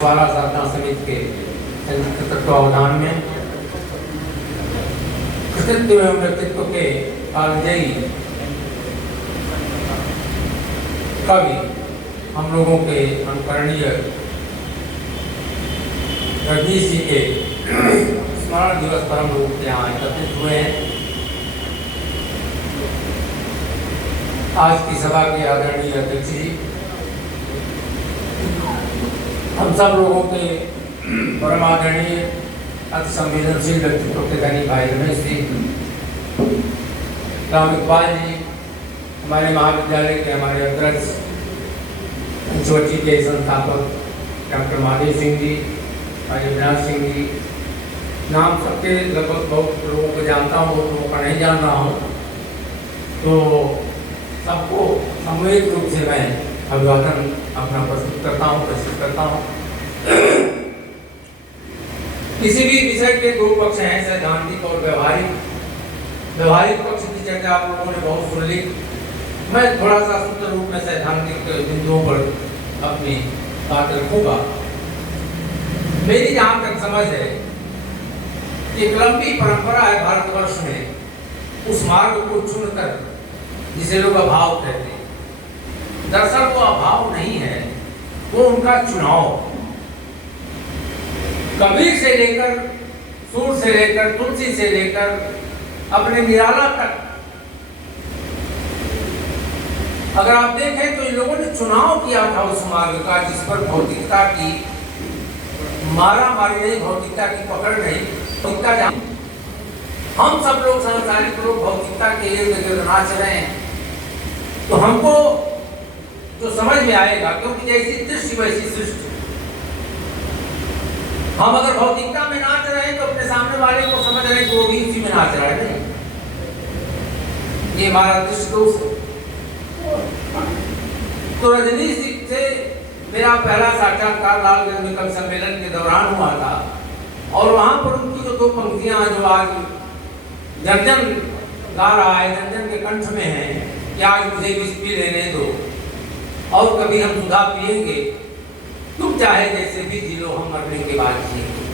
वाला साधना समिति के संयुक्त तत्वावधान में कृतित्व एवं व्यक्तित्व के कालजयी कवि हम लोगों के अनुकरणीय जगदीश जी के स्मरण दिवस पर हम लोग यहाँ एकत्रित हुए हैं। आज की सभा के आदरणीय अध्यक्ष जी, हम सब लोगों के परम आदरणीय अति संवेदनशील व्यक्तित्व के धनी भाई रमेश जी, राम इकबाल जी, हमारे महाविद्यालय के हमारे अध्यक्ष पंचवटी के संस्थापक डॉक्टर महादेव सिंह जी, भाई अविनाश सिंह जी, नाम सबके लगभग बहुत लोगों को जानता हूँ, बहुत लोगों का नहीं जान रहा हूँ, तो सबको सामूहिक रूप से मैं अभिवादन अपना प्रस्तुत करता हूँ। किसी भी विषय के दो पक्ष हैं, सैद्धांतिक और व्यवहारिक पक्ष की चर्चा आप लोगों ने बहुत सुन ली। मैं थोड़ा सा सूत्र रूप में सैद्धांतिक बिंदुओं पर अपनी बात रखूंगा। मेरी जहाँ तक समझ है कि एक लंबी परंपरा है भारतवर्ष में उस मार्ग को चुनकर जिसे लोग अभाव कहते हैं। दरअसल वो अभाव नहीं है, वो उनका चुनाव। कबीर से लेकर सूर से लेकर तुलसी से लेकर अपने निराला तक अगर आप देखें तो इन लोगों ने चुनाव किया था उस मार्ग का जिस पर भौतिकता की मारा मारी नहीं, भौतिकता की पकड़ नहीं। भौतिकता हम सब लोग सांसारिक लोग भौतिकता के इर्द गिर्द नाच रहे हैं, तो हमको जो समझ में आएगा, क्योंकि जैसी दृष्टि वैसी सृष्टि। हम अगर भौतिकता में नाच रहे हैं तो अपने सामने वाले को समझ रहे हैं कि वो भी इसी में नाच रहा है। नहीं, ये हमारा दृष्टि दोष है। तो रजनीश जी से मेरा पहला साक्षात्कार लालगंज में कवि सम्मेलन के दौरान हुआ था, और वहां पर उनकी जो दो पंक्तियां जो आज जन जन गा रहा है, जन जन के कंठ में है कि आज मुझे विष पी लेने दो और कभी हम सुधा पिएंगे, तुम चाहे जैसे भी जी लो, हम मरने के बाद जिएंगे।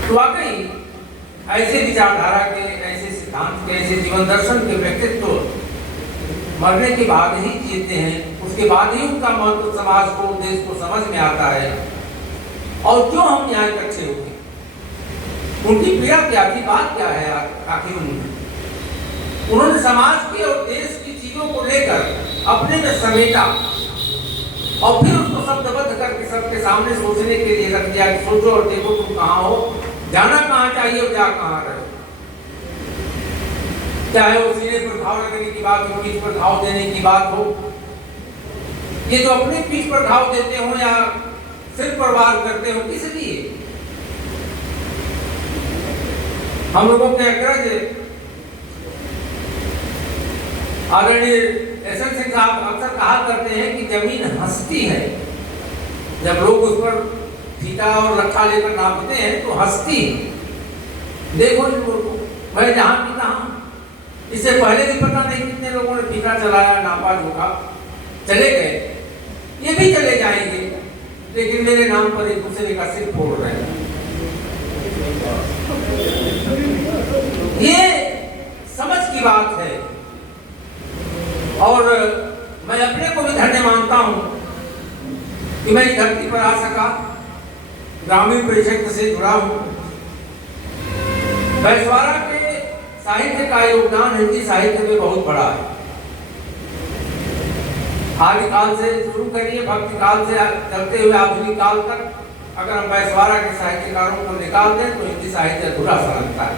तो वाकई ऐसे विचारधारा के, ऐसे सिद्धांत के, ऐसे जीवन दर्शन के व्यक्तित्व मरने के बाद ही जीते हैं। उसके बाद ही उनका महत्व समाज को, देश को समझ में आता है। और क्यों हम यहाँ इकट्ठे हुए, उनकी पीड़ा क्या थी, बात क्या है आखिर उन्होंने समाज की और देश की चीजों को लेकर अपने में समेटा और फिर उसको शब्दबद्ध करके सबके सामने सोचने के लिए रख दिया कि सोचो और देखो तुम कहाँ हो, जाना कहाँ चाहिए और जा कहाँ रहे। चाहे वो सीने पर घाव लगने की बात हो, पीठ पर घाव देने की बात हो, ये जो अपने पीठ पर घाव देते हो या सिर पर वार करते हो, किस लिए? हम लोगों के अग्रज आदरणीय एसएन सिंह साहब अक्सर कहा करते हैं कि जमीन हंसती है। जब लोग उस पर फीता और लट्ठा लेकर नापते हैं तो हंसती है। देखो मैं जहां की तहां, इससे पहले भी पता नहीं कितने लोगों ने फीता चलाया, नापा, जोखा, चले गए, ये भी चले जाएंगे, लेकिन मेरे नाम पर एक दूसरे का सिर फोड़ रहे हैं। ये समझ की बात है। और मैं अपने को भी धन्य मानता हूं कि मैं इस धरती पर आ सका, ग्रामीण परिषद से जुड़ा हूं। बैसवारा के साहित्य का योगदान हिंदी साहित्य में बहुत बड़ा है। आदि काल से शुरू करिए, भक्ति काल से चलते हुए आधुनिक काल तक अगर हम बैसवारा के साहित्यकारों को निकाल दें तो हिंदी साहित्य अधूरा सा लगता है।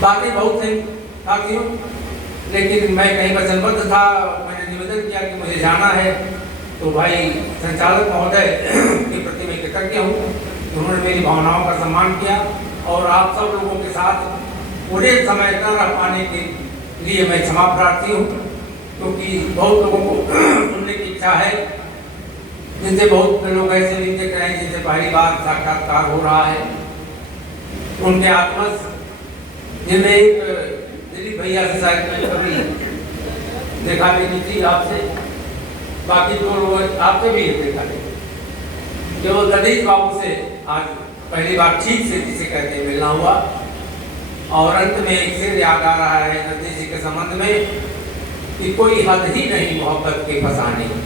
बाकी बहुत थे साथियों, लेकिन मैं कहीं वचनबद्ध था, मैंने निवेदन किया कि मुझे जाना है, तो भाई संचालक महोदय के प्रति मैं कृतज्ञ हूँ कि उन्होंने मेरी भावनाओं का सम्मान किया और आप सब लोगों के साथ पूरे समय न रह पाने के लिए मैं क्षमा प्रार्थी हूँ, क्योंकि बहुत लोगों को सुनने की इच्छा है, जिनसे बहुत लोग ऐसे भी देख रहे हैं जिनसे पहली बार साक्षात्कार हो रहा है। उनके आत्मस जिनमें एक दिलीप भैया से शायद कभी देखा भी नहीं थी आपसे, बाकी जो लोग आपसे भी देखा नहीं, केवल गणेश बाबू से आज पहली बार ठीक से जिसे कहते हैं मिलना हुआ। और अंत में एक शेर याद आ रहा है गणेश जी के संबंध में कि कोई हद ही नहीं मोहब्बत के फसाने की,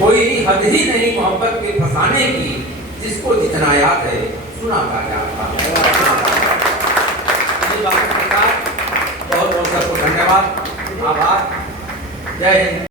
कोई हद ही नहीं मोहब्बत के फसाने की, जिसको जितना याद है सुना का जाता है। बहुत बहुत सबको धन्यवाद, आभार, जय हिंद।